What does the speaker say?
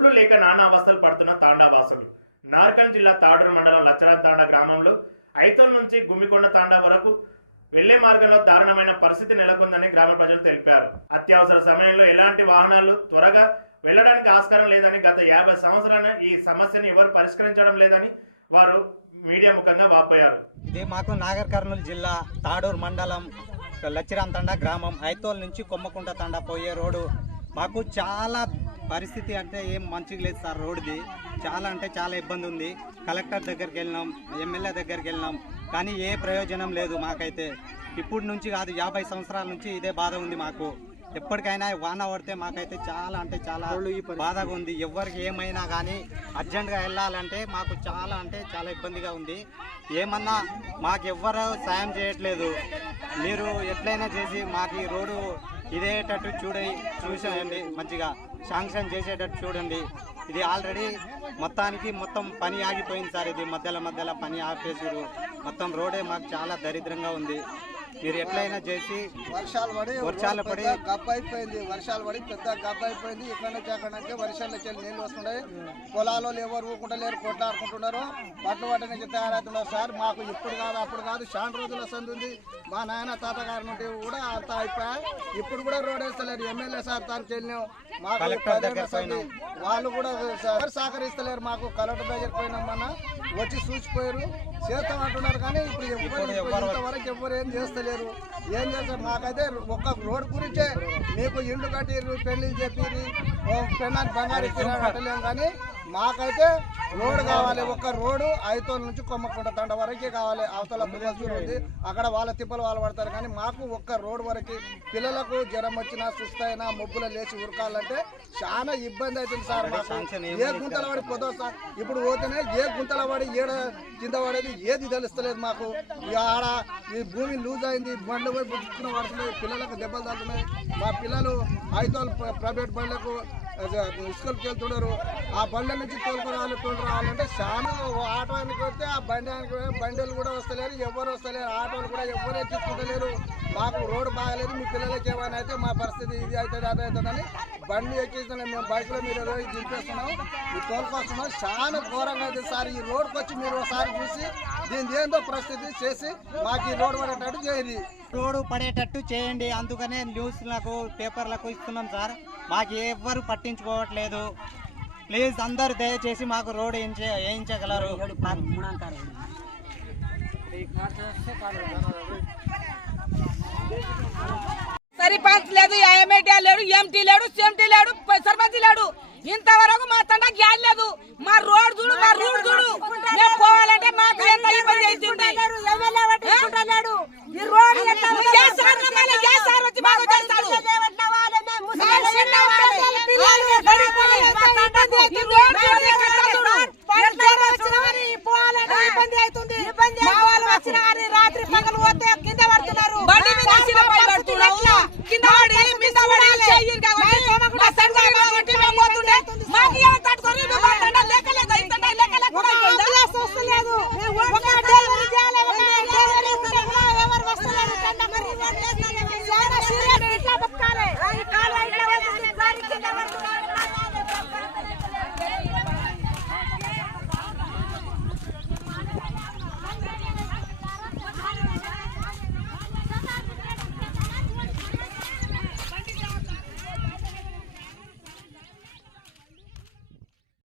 రోడ్లు లేక నానా అవస్థలు పడుతున్న తాండావాసులు. నార్కల్ జిల్లా తాడూరు మండలం లచ్చరాన్ తాండా గ్రామంలో ఐతోల్ నుంచి గుమ్మికొండ తాండా వరకు వెళ్ళే మార్గంలో దారుణమైన పరిస్థితి నెలకొందని గ్రామ ప్రజలు తెలిపారు. అత్యవసర సమయంలో ఎలాంటి వాహనాలు త్వరగా వెళ్ళడానికి ఆస్కారం లేదని గత యాభై సంవత్సరాల ఈ సమస్యను ఎవరు పరిష్కరించడం లేదని వారు మీడియా ముఖంగా వాపోయారు. ఇది మాకు నాగర్ కర్నూలు జిల్లా తాడూరు మండలం లచ్చిరాం తండా గ్రామం. ఐతోల్ నుంచి కొమ్మకుంట తండా పోయే రోడ్డు. మాకు చాలా పరిస్థితి అంటే ఏం మంచిగా లేదు సార్ రోడ్డుది. చాలా అంటే చాలా ఇబ్బంది ఉంది. కలెక్టర్ దగ్గరికి వెళ్ళినాం ఎమ్మెల్యే దగ్గరికి వెళ్ళినాం. కానీ ఏ ప్రయోజనం లేదు మాకైతే. ఇప్పుడు నుంచి కాదు యాభై సంవత్సరాల నుంచి ఇదే బాధ ఉంది మాకు. ఎప్పటికైనా వాన పడితే మాకైతే చాలా అంటే చాలా బాధగా ఉంది. ఎవరికి ఏమైనా కానీ అర్జెంటుగా వెళ్ళాలంటే మాకు చాలా అంటే చాలా ఇబ్బందిగా ఉంది. ఏమన్నా మాకు ఎవ్వరు సాయం చేయట్లేదు. మీరు ఎట్లయినా చేసి మాకు ఈ రోడ్డు ఇదేటట్టు చూడే చూసేయండి మంచిగా. శాంక్షన్ చేసేటట్టు చూడండి. ఇది ఆల్రెడీ మొత్తానికి మొత్తం పని ఆగిపోయింది సార్. ఇది మధ్యలో మధ్యలో పని ఆపేసారు మొత్తం రోడే మాకు చాలా దరిద్రంగా ఉంది. మీరు ఎట్లయినా చేసి వర్షాలు పడి వర్షాలు పడి గబ్బ అయిపోయింది. వర్షాలు పడి పెద్ద గబ్బ అయిపోయింది. ఇక్కడ నుంచి అక్కడ నుంచి వర్షాలకి వెళ్ళి నీళ్ళు వస్తున్నాయి. పొలాల్లో ఎవరు ఊకుంటలేరు కొట్లాడుకుంటున్నారు. పట్లు పట్టడానికి తయారవుతున్నారు సార్. మాకు ఇప్పుడు కాదు అప్పుడు కాదు చాలా రోజుల సంది ఉంది. మా నాయన తాతగారి నుండి కూడా అంత అయిపోయా. ఇప్పుడు కూడా రోడ్ వేస్తలేరు. ఎమ్మెల్యే సార్ దానికి వెళ్ళినాం మాకు. వాళ్ళు కూడా సహకరిస్తలేరు. మాకు కలెక్టర్ దగ్గర పోయినాం మన వచ్చి చూసిపోయారు. చేస్తాం అంటున్నారు కానీ ఇప్పుడు ఎవరు ఇంతవరకు ఎవరు ఏం చేస్తలేరు. ఏం చేస్తారు? మాకైతే ఒక్క రోడ్ గురించే మీకు ఇండ్లు కట్టిర్రు పెళ్ళి చెప్పిర్రు ఓ పెన్నాన్ని బంగారు అని అంటలేం కానీ మాకైతే రోడ్ కావాలి. ఒక్క రోడ్డు ఐతో నుంచి కొమ్మకుంట తండ వరకే కావాలి. అవతల బుల్లసూరు ఉంది అక్కడ వాళ్ళ తిప్పలు వాళ్ళు పడతారు. కానీ మాకు ఒక్క రోడ్ వరకు పిల్లలకు జ్వరం వచ్చినా సుస్తైనా మొబ్బులు లేచి ఉరకాలంటే చాలా ఇబ్బంది అవుతుంది సార్ ఏం గుంతల పడి పోతాం సార్? ఇప్పుడు పోతేనే ఏ గుంతల పడి ఏడ కింద పడేది ఏది తెలుస్తలేదు మాకు. ఆడ ఈ భూమి లూజ్ అయింది. బండ్లు పోయి పుచ్చుకున్న పడుతున్నాయి పిల్లలకు దెబ్బలు తగ్గుతున్నాయి మా పిల్లలు ఐదు ప్రైవేట్ బండ్లకు స్కూల్కి వెళ్తున్నారు. ఆ బండి నుంచి తోలుకురావాలి తోలు రావాలంటే చాలా ఆటో అని కొడితే ఆ బండి బండిలు కూడా వస్తలేరు ఎవరు వస్తలేరు ఆటోలు కూడా ఎవరు ఎక్కించుకుంటలేరు మాకు రోడ్డు బాగలేదు మీ పిల్లలకి ఏమైనా అయితే మా పరిస్థితి ఇది అవుతుంది అది అవుతుందని బండి ఎక్కిస్తున్నాం మేము బైక్లో మీరు రోజు దింపేస్తున్నాం. ఈ తోలుకొస్తున్నాం. చాలా ఘోరంగా అయితే సార్. ఈ రోడ్కి వచ్చి మీరు ఒకసారి చూసి దీని ఏందో పరిస్థితి చేసి మాకు ఈ రోడ్డు పడేటట్టు చేయరు రోడ్డు పడేటట్టు చేయండి. అందుకనే న్యూస్లకు పేపర్లకు ఇస్తున్నాం సార్. మాకు ఎవ్వరు పట్టించుకోవట్లేదు. ప్లీజ్ అందరు దయచేసి మాకు రోడ్ వేయించే వేయించగలరు. సరిపంచ్ లేదు ఎంఐటీ లేడు ఎంటీ లేడు సెంటీ లేడు సర్పంచ్ లేడు. ఇంతవరకు రాత్రి పగలు పోతే కింద పడుతున్నారు బండి మీద పడుతున్నారు కింద పడి